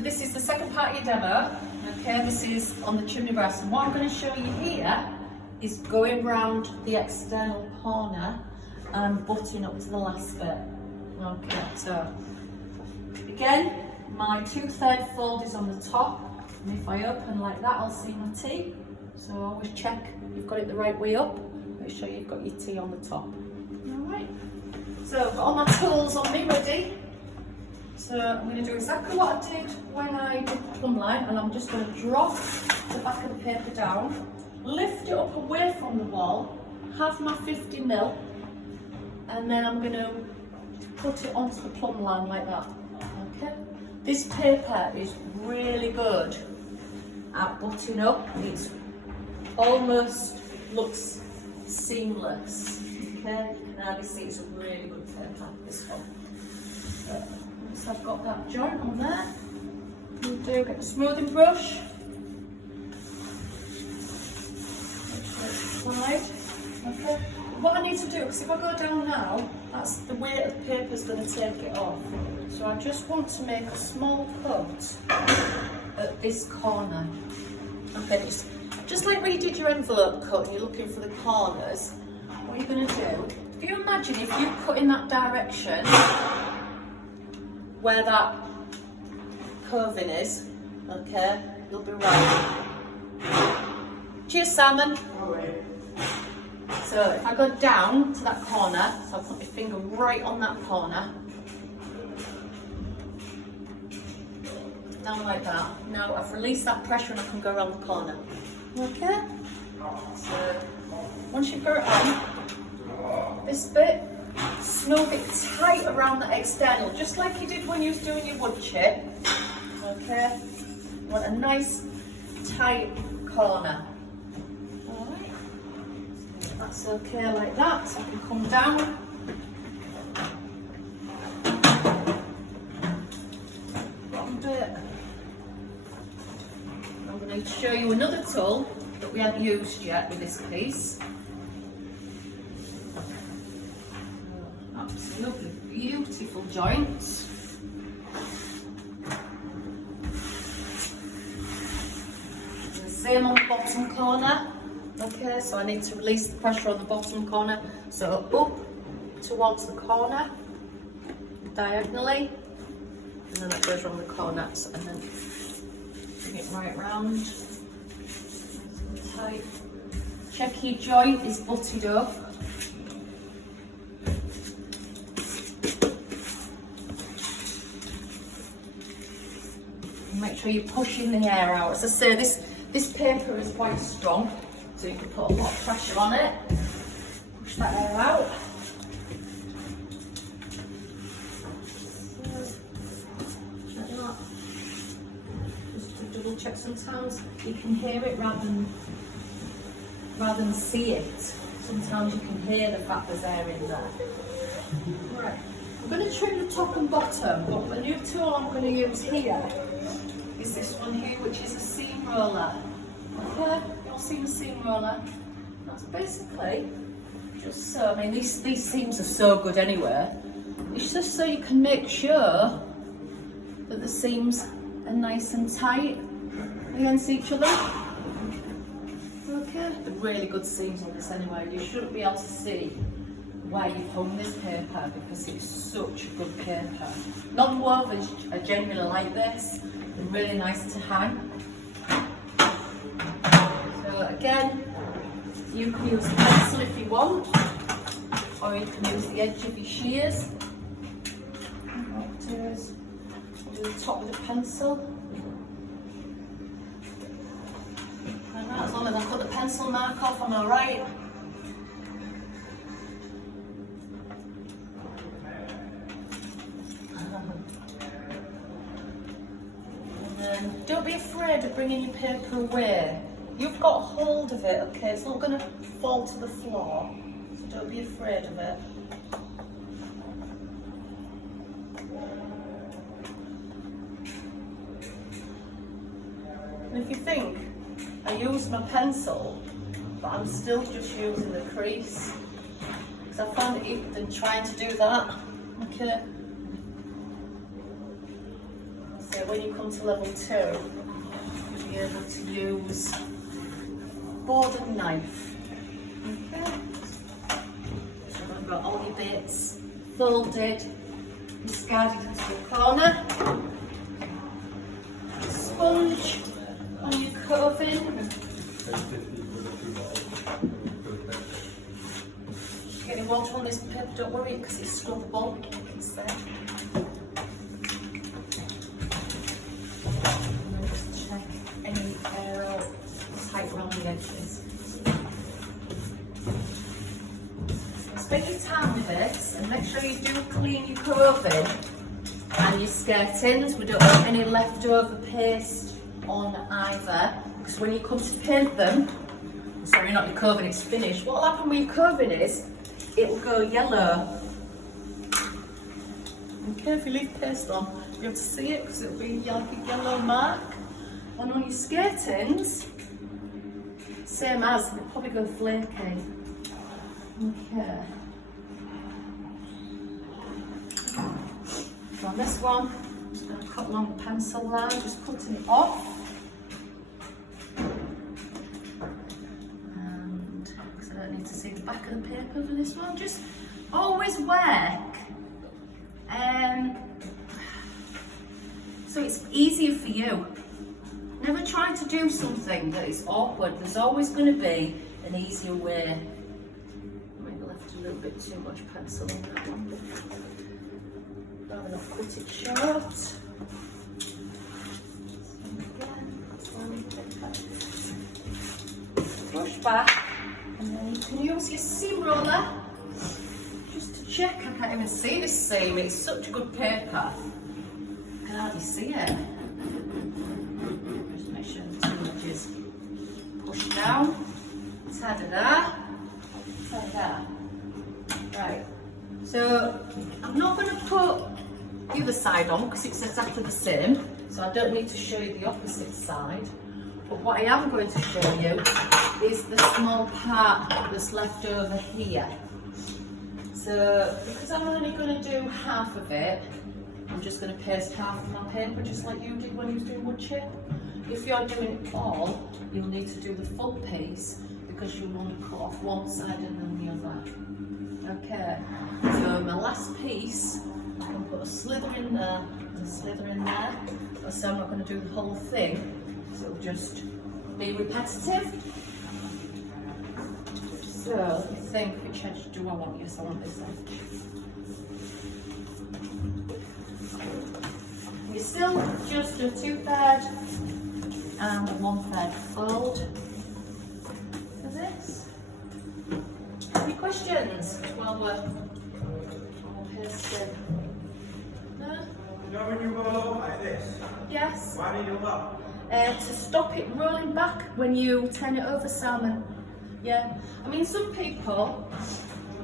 So this is the second part of your demo. Okay, this is on the chimney brass, and what I'm going to show you here is going round the external corner and butting up to the last bit. Okay, so again, my 2/3 fold is on the top, and if I open like that, I'll see my T. So always check you've got it the right way up. Make sure you've got your T on the top. Alright, so I've got all my tools on me ready. So I'm going to do exactly what I did when I did the plumb line, and I'm just going to drop the back of the paper down, lift it up away from the wall, have my 50mm, and then I'm going to put it onto the plumb line like that. Okay. This paper is really good at butting up. It almost looks seamless. Okay, you can hardly see it's a really good paper, this one. Once I've got that joint on there, we'll get the smoothing brush. Make sure it's applied. Okay. What I need to do, because if I go down now, that's the weight of the paper's going to take it off. So I just want to make a small cut at this corner. Okay, just like when you did your envelope cut and you're looking for the corners, what you're going to do, if you imagine if you cut in that direction where that curving is, okay, you'll be right. Cheers, Simon. So if I go down to that corner, so I'll put my finger right on that corner, down like that. Now I've released that pressure and I can go around the corner. Okay? So once you've got it on, this bit, smooth it tight around the external, just like you did when you was doing your wood chip. Okay? You want a nice tight corner. Alright. That's okay like that, so I can come down. Bottom bit. I'm going to show you another tool that we haven't used yet with this piece. Absolutely beautiful joints. And the same on the bottom corner. Okay, so I need to release the pressure on the bottom corner. So up towards the corner, diagonally, and then it goes around the corners, and then bring it right round. Nice and tight. Check your joint is butted up. Make sure you're pushing the air out. As I say, this paper is quite strong, so you can put a lot of pressure on it. Push that air out. Just to double check sometimes you can hear it rather than see it. Sometimes you can hear the fact there's air in there. Right. I'm going to trim the top and bottom, but the new tool I'm going to use here is this one here, which is a seam roller. Okay, you'll see the seam roller. That's basically just so, I mean, these seams are so good anyway. It's just so you can make sure that the seams are nice and tight against each other. Okay, they're really good seams on this anyway. You shouldn't be able to see where you've hung this paper because it's such a good paper. Non-wovens are genuinely like this. They're really nice to hang. So again, you can use a pencil if you want, or you can use the edge of your shears. What I'll do is I'll do the top with a pencil. And as long as I put the pencil mark off, I'm alright. Don't be afraid of bringing your paper away. You've got hold of it, okay? It's not going to fall to the floor, so don't be afraid of it. And if you think, I used my pencil, but I'm still just using the crease, because I found it even trying to do that, okay? So when you come to level 2, you'll be able to use board and knife. Okay. So I've got all your bits folded, discarded into the corner. Sponge on your coving. Getting water on this paper, don't worry, because it's scrubbable. It's there. And just check any air tight around the edges. Spend your time with this and make sure you do clean your coving and your skirtings. We don't want any leftover paste on either, because when you come to paint them, sorry, not your coving, it's finished. What will happen with your coving is it will go yellow. Okay, if you leave paste on, you'll be able to see it because it will be like a yellow mark. And on your skirtings, same as, it'll probably go flaky. Okay. So on this one, I'm just going to cut along the pencil line, just cutting it off. And because I don't need to see the back of the paper for this one, just always work. So it's easier for you. Never try to do something that is awkward. There's always going to be an easier way. Maybe left a little bit too much pencil on that one. Rather not cut it short. Brush back, and then you can use your seam roller just to check. I can't even see this seam. It's such a good paper. I can hardly see it. Just make sure the two edges push down. Ta-da-da. Ta-da-da. Right. So I'm not going to put the other side on because it's exactly the same, so I don't need to show you the opposite side. But what I am going to show you is the small part that's left over here. So because I'm only going to do half of it, I'm just going to paste half of my paper just like you did when you was doing wood chip. If you're doing it all, you'll need to do the full piece because you'll want to cut off one side and then the other. Okay, so my last piece, I'm going to put a slither in there and a slither in there. So I'm not going to do the whole thing, so it'll just be repetitive. So let me think, which edge do I want? Yes, I want this edge. You still just do 2/3 and 1/3 fold for this. Any questions while we're pasting? No? You know when you roll over like this? Yes. Why do you do that? To stop it rolling back when you turn it over, Salmon. Yeah. I mean, some people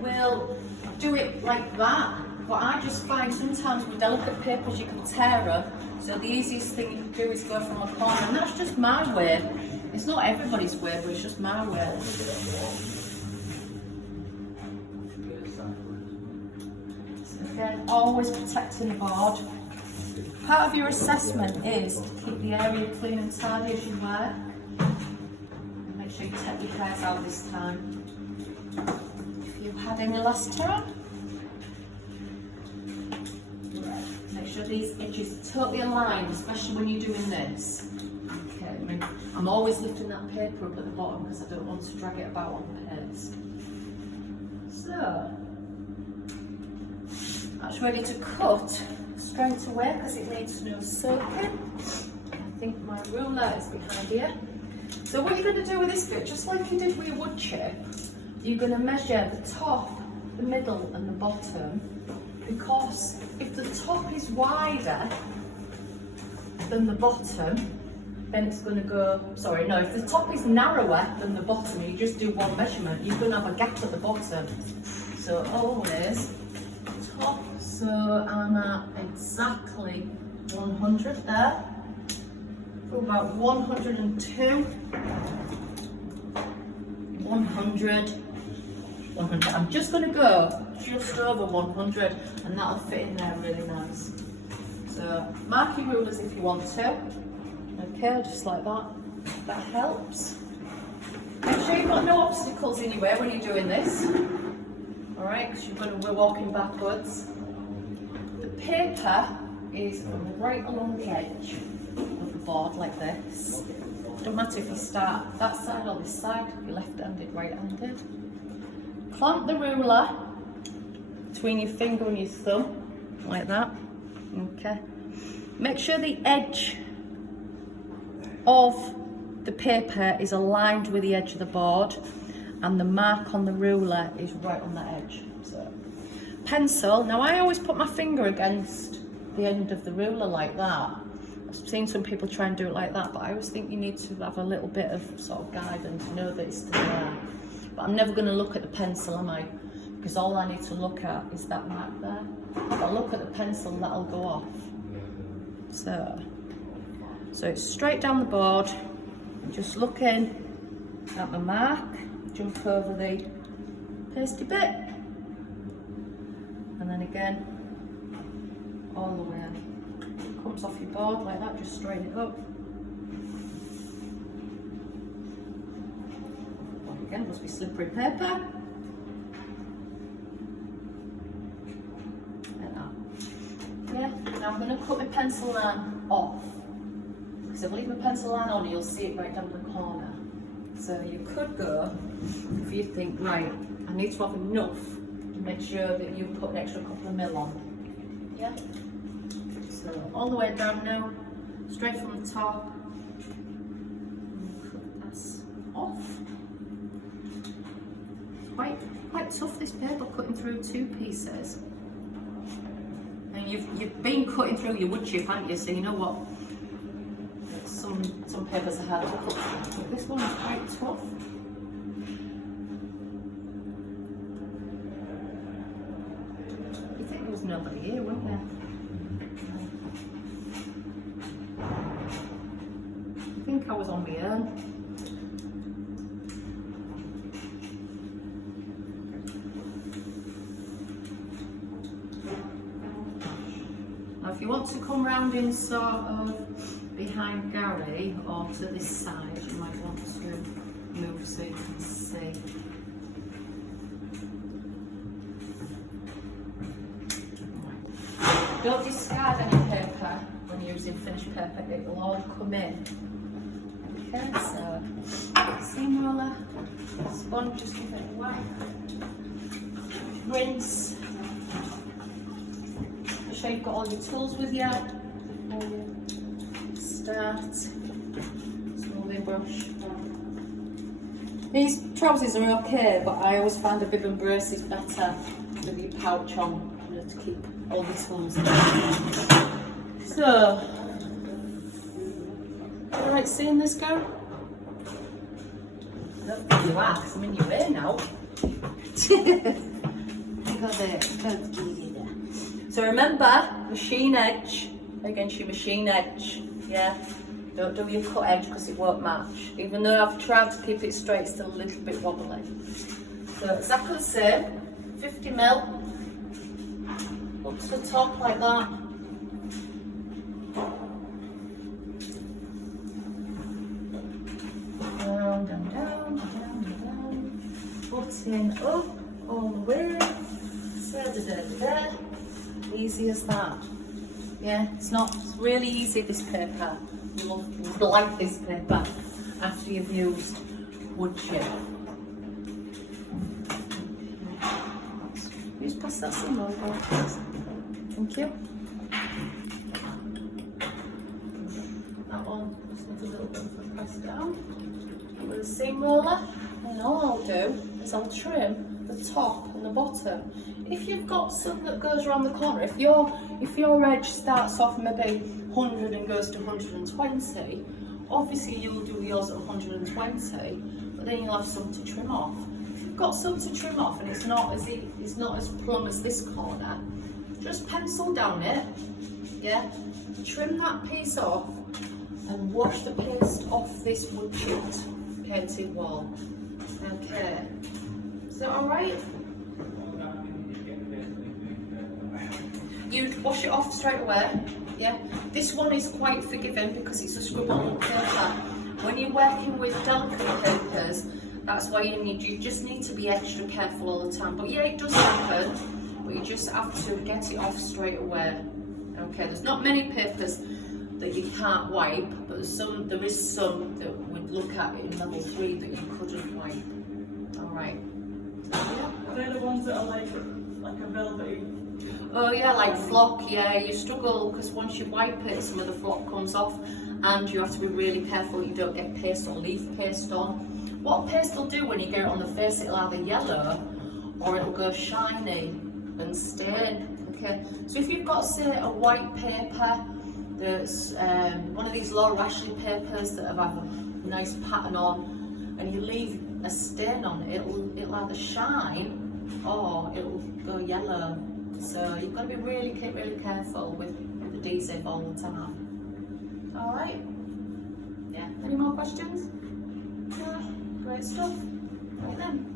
will do it like that, but I just find sometimes with delicate papers you can tear them. So the easiest thing you can do is go from a corner, and that's just my way. It's not everybody's way, but it's just my way. So again, always protecting the board. Part of your assessment is to keep the area clean and tidy as you work. And make sure you take your hairs out this time. If you've had any last time. Make sure these edges are totally aligned, especially when you're doing this. Okay, I mean, I'm always lifting that paper up at the bottom because I don't want to drag it about on the paste. So, that's ready to cut straight away because it needs no soaking. I think my ruler is behind here. So what you're going to do with this bit, just like you did with your wood chip, you're going to measure the top, the middle and the bottom, because if the top is wider than the bottom, then it's going to go, sorry, no, if the top is narrower than the bottom, you just do one measurement, you're going to have a gap at the bottom. So always top, so I'm at exactly 100 there, for about 102, 100, 100. I'm just going to go just over 100 and that'll fit in there really nice. So Mark your rulers if you want to. Okay, just like that. That helps. Make sure you've got no obstacles in your way when you're doing this. Alright, because we're walking backwards. The paper is right along the edge of the board like this. Don't matter if you start that side or this side, if you're left-handed, right-handed. Clamp the ruler between your finger and your thumb, like that. Okay. Make sure the edge of the paper is aligned with the edge of the board, and the mark on the ruler is right on that edge. So, pencil. Now I always put my finger against the end of the ruler like that. I've seen some people try and do it like that, but I always think you need to have a little bit of sort of guidance to know that it's still there. But I'm never going to look at the pencil, am I? Because all I need to look at is that mark there. If I look at the pencil, that'll go off. So it's straight down the board, just looking at the mark, jump over the pasty bit, and then again, all the way. Comes off your board like that, just straighten it up. Again, it must be slippery paper. Like that. Yeah, now I'm going to cut my pencil line off. Because if I leave my pencil line on, you'll see it right down the corner. So you could go, if you think, right, I need to have enough to make sure that you put an extra couple of mil on. Yeah? So all the way down now, straight from the top. Cut this off. Quite tough, this paper, cutting through two pieces. And you've been cutting through your wood chip, haven't you? So you know what? Some papers are hard to cut through, but this one is quite tough. You think there was nobody here, wouldn't there? I think I was on my own. Now if you want to come round in sort of behind Gary or to this side, you might want to move so you can see. Don't discard any paper when you're using finished paper, it will all come in. Okay, so seam roller, sponge, just give it a wipe, rinse. Make sure you've got all your tools with you before you start. Smoothing brush. These trousers are okay, but I always find a bib and brace is better with your pouch on, you know, to keep all the tools in. So, alright, seeing this girl? I don't think you are, because I'm in your way now. So remember, machine edge against your machine edge, yeah? Don't do your cut edge because it won't match. Even though I've tried to keep it straight, it's still a little bit wobbly. So exactly the same, 50 mil, up to the top like that. Down, down, down, down, down. Button up, all the way. Da. Easy as that. Yeah, it's really easy, this paper. You'll like this paper after you've used wood chip. Just pass that some over. Thank you. That one just needs a little bit of a press down. With a seam roller, and all I'll do is I'll trim the top and the bottom. If you've got some that goes around the corner, if your edge starts off maybe 100 and goes to 120, obviously you'll do yours at 120, but then you'll have some to trim off. If you've got some to trim off and it's not as plumb as this corner, just pencil down it, yeah, trim that piece off and wash the paste off this wood chipped painted wall. Okay, is that alright? You'd wash it off straight away. Yeah, this one is quite forgiving because it's a scribble paper. When you're working with delicate papers, that's why you just need to be extra careful all the time. But yeah, it does happen, but you just have to get it off straight away. Okay, there's not many papers that you can't wipe, but there is some that would look at it in level 3 that you couldn't wipe. Alright. Yeah. Are they the ones that are like a velvety? Oh yeah, like flock, yeah, you struggle because once you wipe it, some of the flock comes off and you have to be really careful you don't get paste or leaf paste on. What paste will do when you get it on the face, it'll either yellow or it'll go shiny and stain. Okay, so if you've got, say, a white paper that's one of these Laura Ashley papers that have a nice pattern on, and you leave a stain on it, it'll either shine or it'll go yellow. So you've got to be really careful with the adhesive all the time. All right. Yeah. Any more questions? Yeah. Great stuff. Right then.